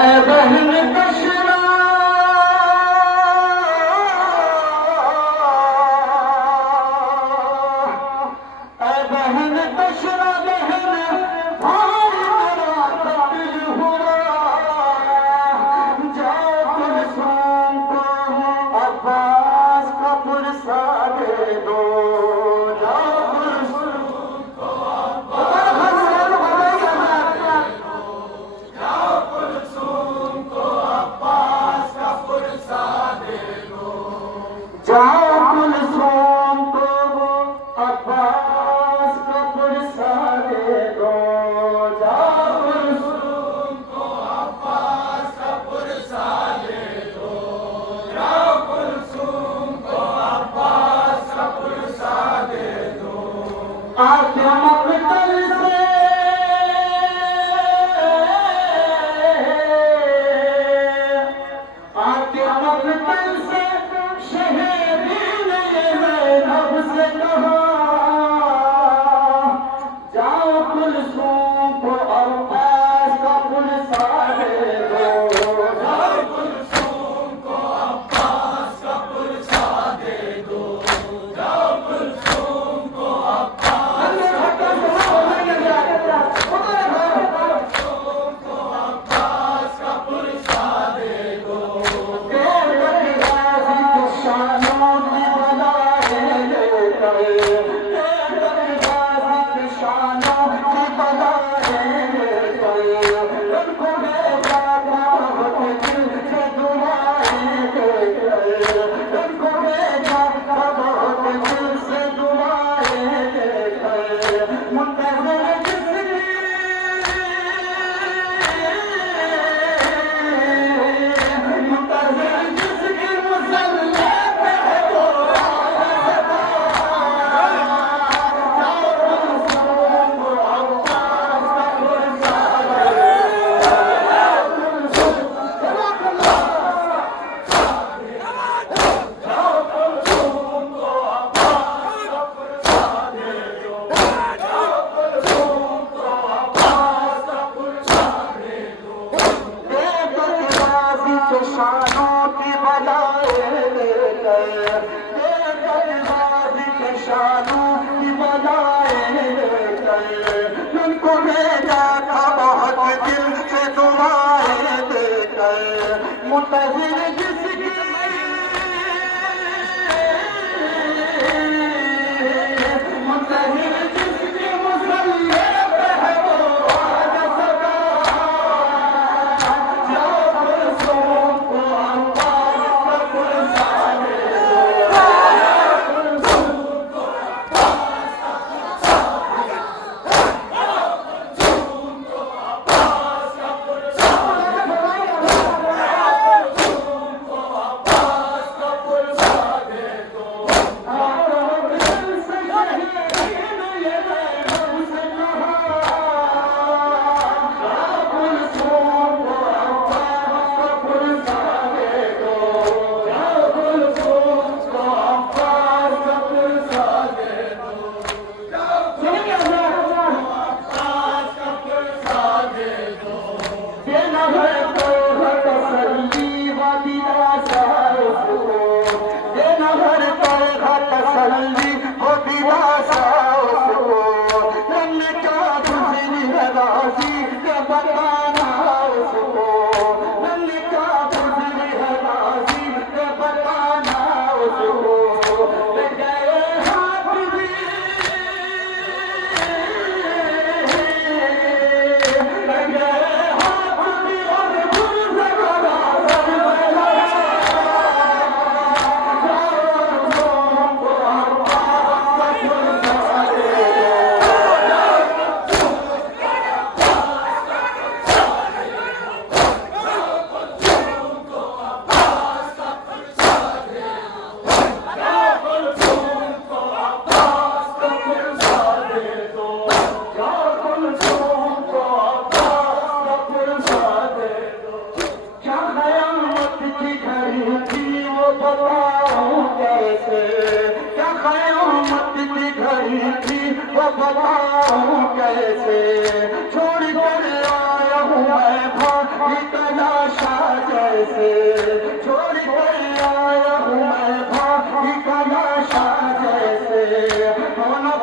बहन कशरा बहन कशरा बहन भाई मेरा कत्ल हुआ जाओ कुलसूम को अब्बास का पुरसा दे दो जाओ कुलसूम को जाओ कुलसूम को अब्बास का पुरसा दे दो जाओ कुलसूम को अब्बास का पुरसा दे दो जाओ कुलसूम को अब्बास का पुरसा दे दो आके मकतल से आके मकतल से शहीदी ने ज़ैनब से कहा जाओ कुलसूम को अब्बास का पुरसा दे दो जाओ कुलसूम को अब्बास का पुरसा दे दो जाओ कुलसूम को अब्बास का पुरसा दे दो शानों की बजाए शानों की बजाए उनको भेजा था बहुत दिल से दुआएं देकर मुंतज़िर जिसकी मुंतज़िर जिसकी मुसल्ले पे है वो आज सदा जाओ कुलसूम को अब्बास का पुरसा दे दो कुलसूम को अब्बास का पुरसा दे दो कुलसूम को अब्बास का पुरसा दे दो कुलसूम को अब्बास का पुरसा दे दो तसल्ली हो दिलासा उसको तुमने क्या गुज़री है राज़ी ये बताना उसको तुमने क्या गुज़री है राज़ी ये बताना उसको ले गए हाथ भी ले गए हाथ भी और गुर्ज़ बना बताऊं कैसे क्या क़यामत की घड़ी थी वो बताऊं कैसे छोड़ कर आया हूँ मैं भाई कला जैसे, छोड़ कर आया हूँ मैं भाई का लाशा जैसे, होना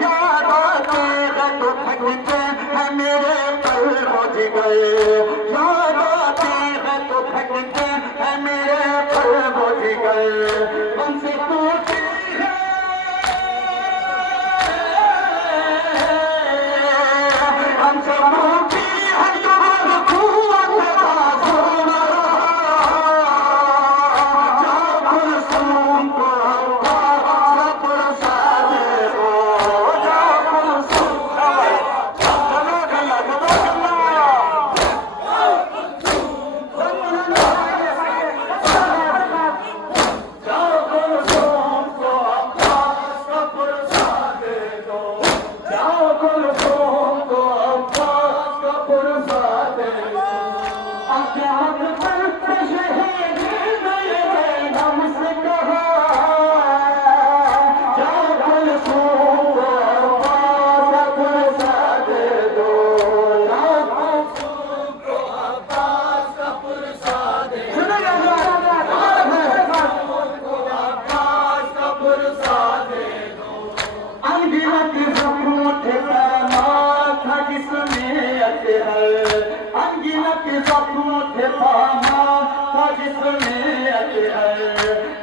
याद आते हैं तो थकते हैं मेरे पल बुझ गए, याद आते हैं तो थकते हैं मेरे पल बुझ गए, हमसे टूटी है हमसे टूटी है तुम्हारी खून सोना, जाकुल सुन को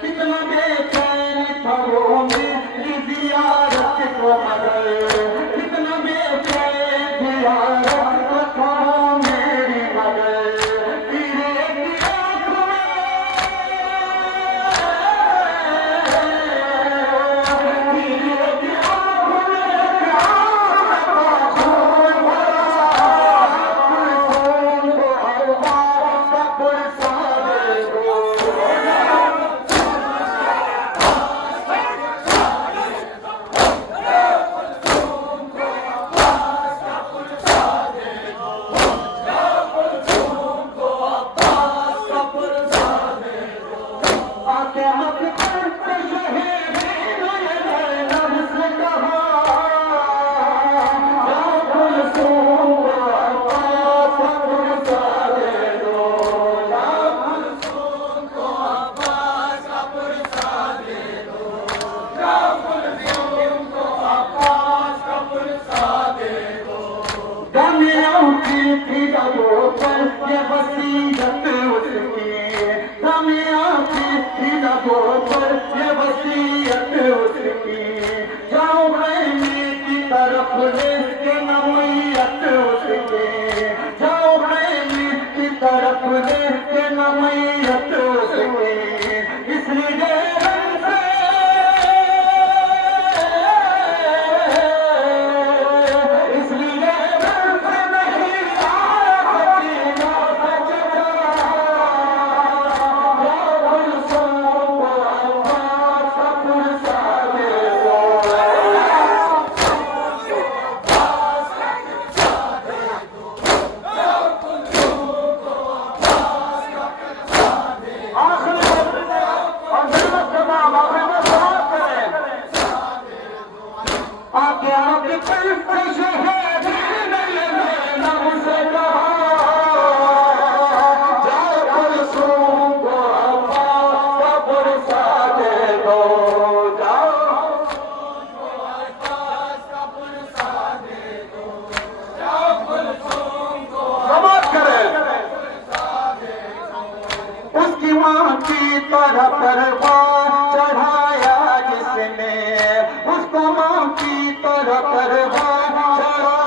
कितना बेचैन था वो मेरी ज़ियारत को मगर, कितना बेचैन ज़ियारत था वो मेरी मगर, तेरे की आँखों ये वसीयत उसकी, हमें आती थी नबों पर ये वसीयत उसकी, जाओ खैमे की तरफ लेके नमैयत उसकी, जाओ खैमे की तरफ लेके नमैयत उसकी, इसलिए तरह परवान चढ़ाया जिसने, उसको माँ की तरह परवान चढ़ाया।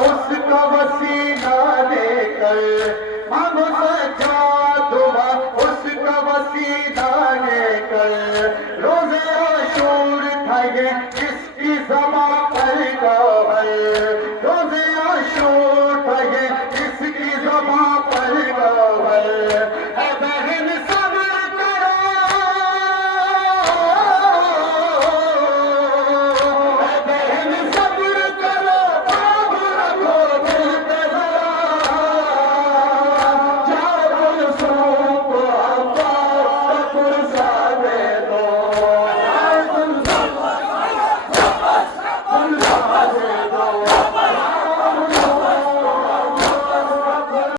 उसका वसीला लेकर मांगो सच्चा